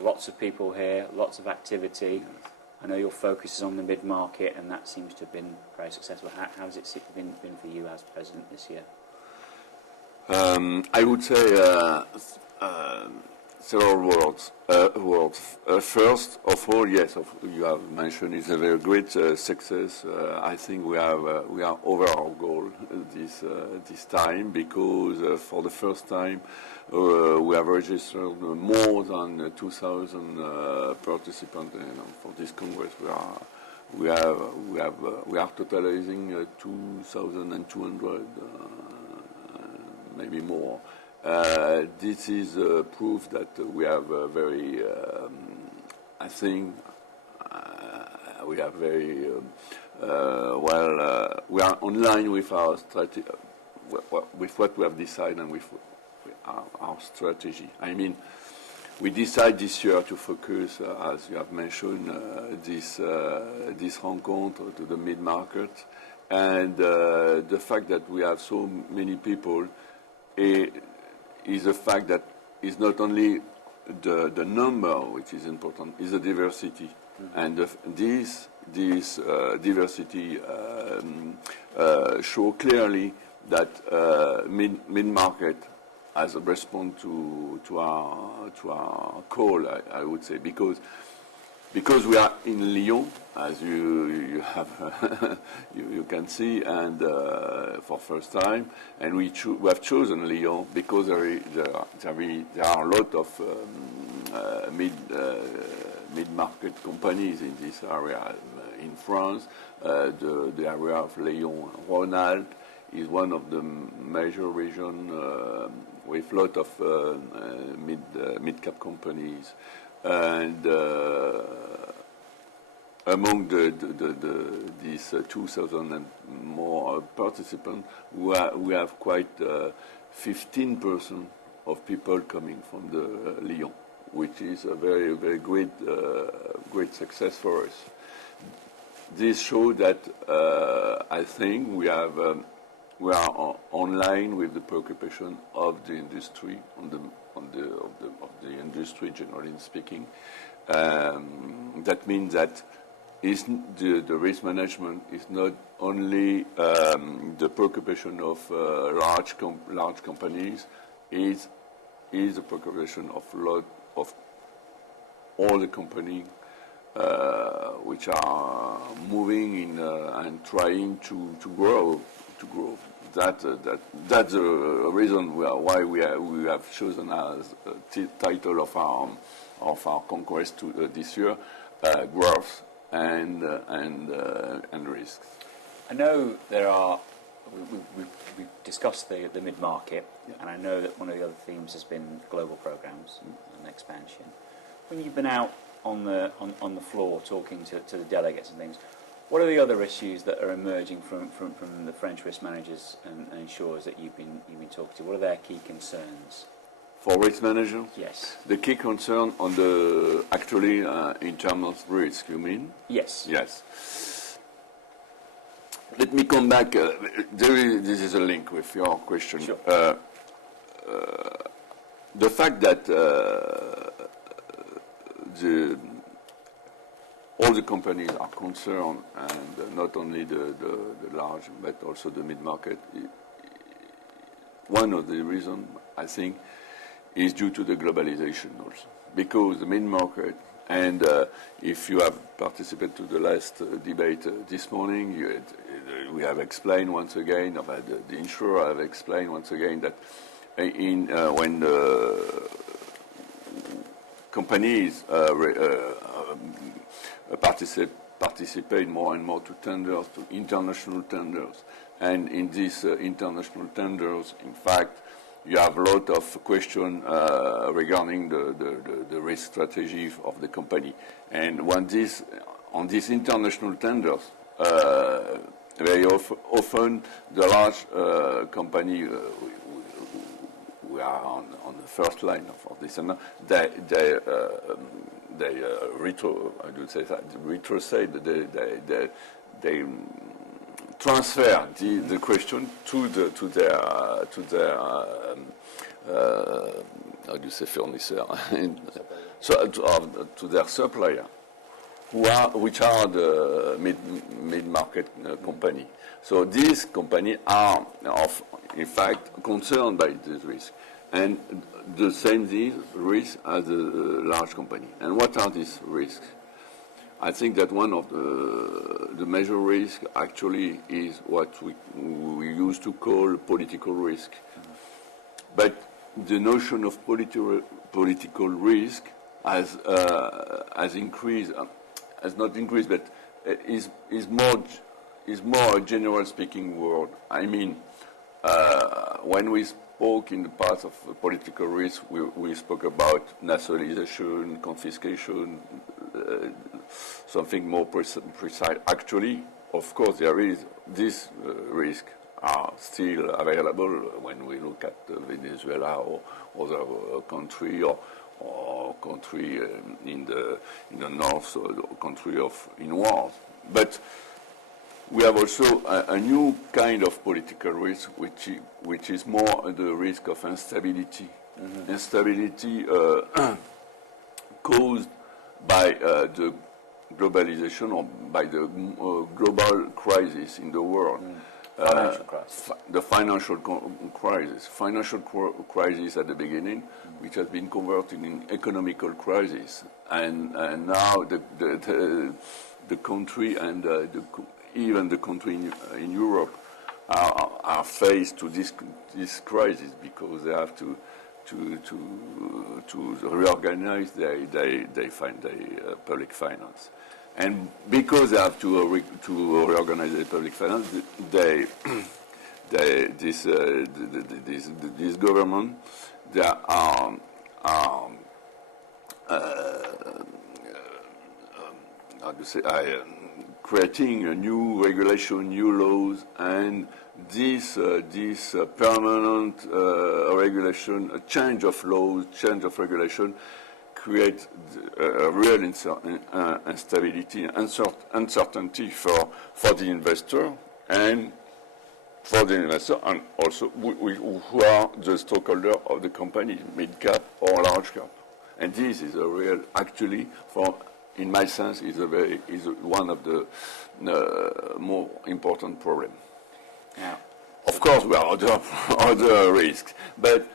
lots of people here, lots of activity. Yes. I know your focus is on the mid-market, and that seems to have been very successful. How has it been for you as president this year? I would say several words. First of all, yes, you have mentioned it's a very great success. I think we are over our goal this time, because for the first time we have registered more than 2,000 participants for this congress. We are totalizing 2,200. Maybe more. This is proof that we have very, I think, we have very we are online with our strategy, with what we have decided and with our strategy. I mean, we decided this year to focus, as you have mentioned, this rencontre to the mid-market, and the fact that we have so many people is a fact that is not only the number which is important, is the diversity. Mm-hmm. And this diversity show clearly that mid-market has a response to our call, I would say, because we are in Lyon, as you have you can see, and for first time, and we have chosen Lyon because there are a lot of mid-market companies in this area in France. The area of Lyon-Rhône-Alpes is one of the major regions with a lot of mid-cap companies. And among these 2,000 and more participants, we have quite 15% of people coming from the Lyon, which is a very, very great success for us. This shows that I think we are online with the preoccupation of the industry of the industry, generally speaking. That means that the risk management is not only the preoccupation of large companies, is a preoccupation of all the companies which are moving in and trying to grow. That's the reason why we have chosen as title of our congress this year, growth and risks. I know there are. We've discussed the mid-market, yeah. And I know that one of the other themes has been global programs and expansion. When you've been out on the floor talking to the delegates and things, what are the other issues that are emerging from the French risk managers and insurers that you've been talking to? What are their key concerns? For risk managers? Yes. The key concern on the actually in terms of risk, you mean? Yes. Yes. Let me come back. This is a link with your question. Sure. The fact that all the companies are concerned, and not only the large, but also the mid-market. One of the reasons, I think, is due to the globalization also. Because the mid-market, and if you have participated to the last debate this morning, we have explained once again about the insurer. I have explained once again that when the companies participate more and more to tenders, to international tenders. And in these international tenders, in fact, you have a lot of questions regarding the risk strategy of the company. And on these international tenders, very often the large company we are on the first line for this, and they transfer the question to their how do you say fournisseur, so to their supplier, which are the mid-market company. So these companies are, in fact, concerned by this risk, and the same risk as a large company. And what are these risks? I think that one of the major risks actually is what we used to call political risk. But the notion of political risk has increased, has not increased, but is more a general speaking word. I mean, when we spoke in the past of political risk, we spoke about nationalization, confiscation, something more precise. Actually, of course, there is this risk are still available when we look at Venezuela or other country or country in the north, or country in wars. But we have also a new kind of political risk, which is more the risk of instability. Mm-hmm. Instability caused by the globalization or by the global crisis in the world. Financial crisis. The financial crisis. Financial crisis at the beginning, which has been converted in economical crisis, and now the country and even the country in Europe are faced to this crisis because they have to reorganize their public finance. And because they have to reorganize their public finance, this government, they are creating a new regulation, new laws, and this permanent regulation, a change of laws, change of regulation, create a real instability, uncertainty for the investor and also who are the stockholder of the company, mid cap or large cap. And this is a real, actually, in my sense, is one of the more important problems. Yeah. Of course, there are other risks, but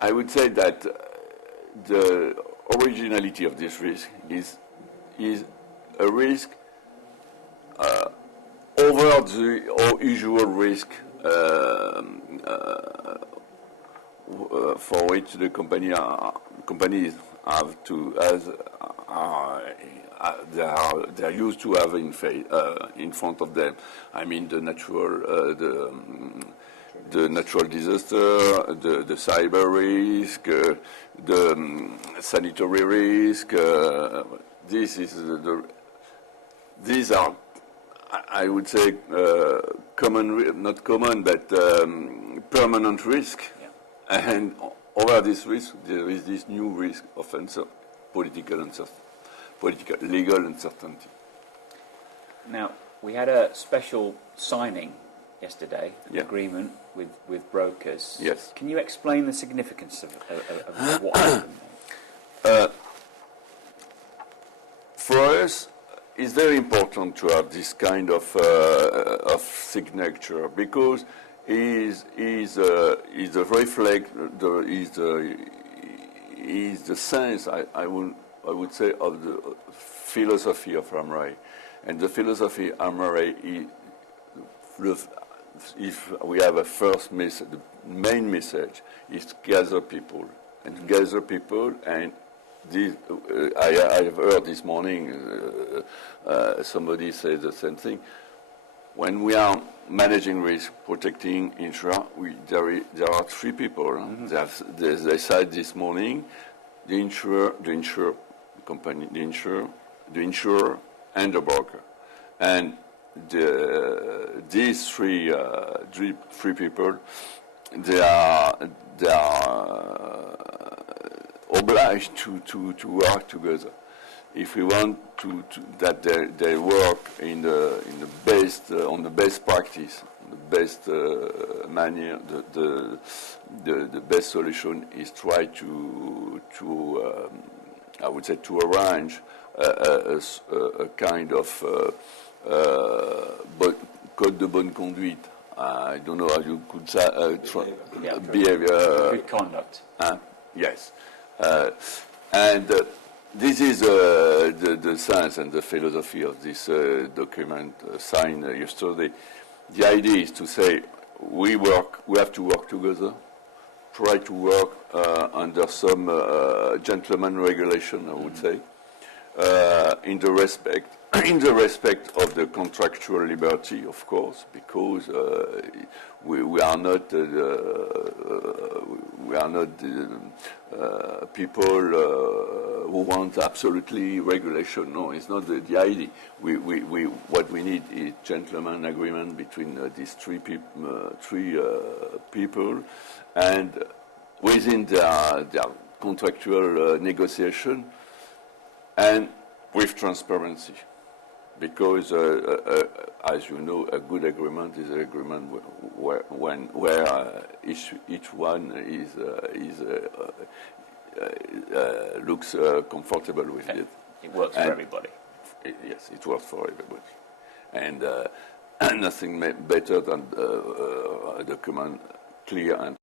I would say that the originality of this risk is a risk over the usual risk for which the companies have to they are used to have in front of them. I mean the natural disaster, the cyber risk, the sanitary risk. These are, I would say, not common, but permanent risk. Yeah. And over this risk, there is this new risk of legal uncertainty. Now, we had a special signing yesterday, an agreement with brokers. Yes. Can you explain the significance of what happened? For us, it's very important to have this kind of signature because is the reflect is the sense I would say of the philosophy of AMRAE, and the philosophy of AMRAE is, if we have a first message, the main message is to gather people, and this, I have heard this morning somebody say the same thing. When we are managing risk, protecting insurer, there are three people. Mm-hmm. They said this morning, the insurer, company, the insurer, and the broker, and these three people, they are obliged to work together. If we want that they work in the best on the best practice, best manner, the best solution is try to I would say to arrange a kind of code de bonne conduite. I don't know how you could say behavior. Good conduct. Yes, and this is the sense and the philosophy of this document signed yesterday. The idea is to say we have to work together, try to work under some gentleman regulation, I would say, in the respect of the contractual liberty, of course, because we are not people who want absolutely regulation. No, it's not the idea. What we need is gentleman agreement between these three people, and within their contractual negotiation, and with transparency. Because, as you know, a good agreement is an agreement where each one looks comfortable with it. It works for everybody. Yes, it works for everybody, and nothing better than a document clear and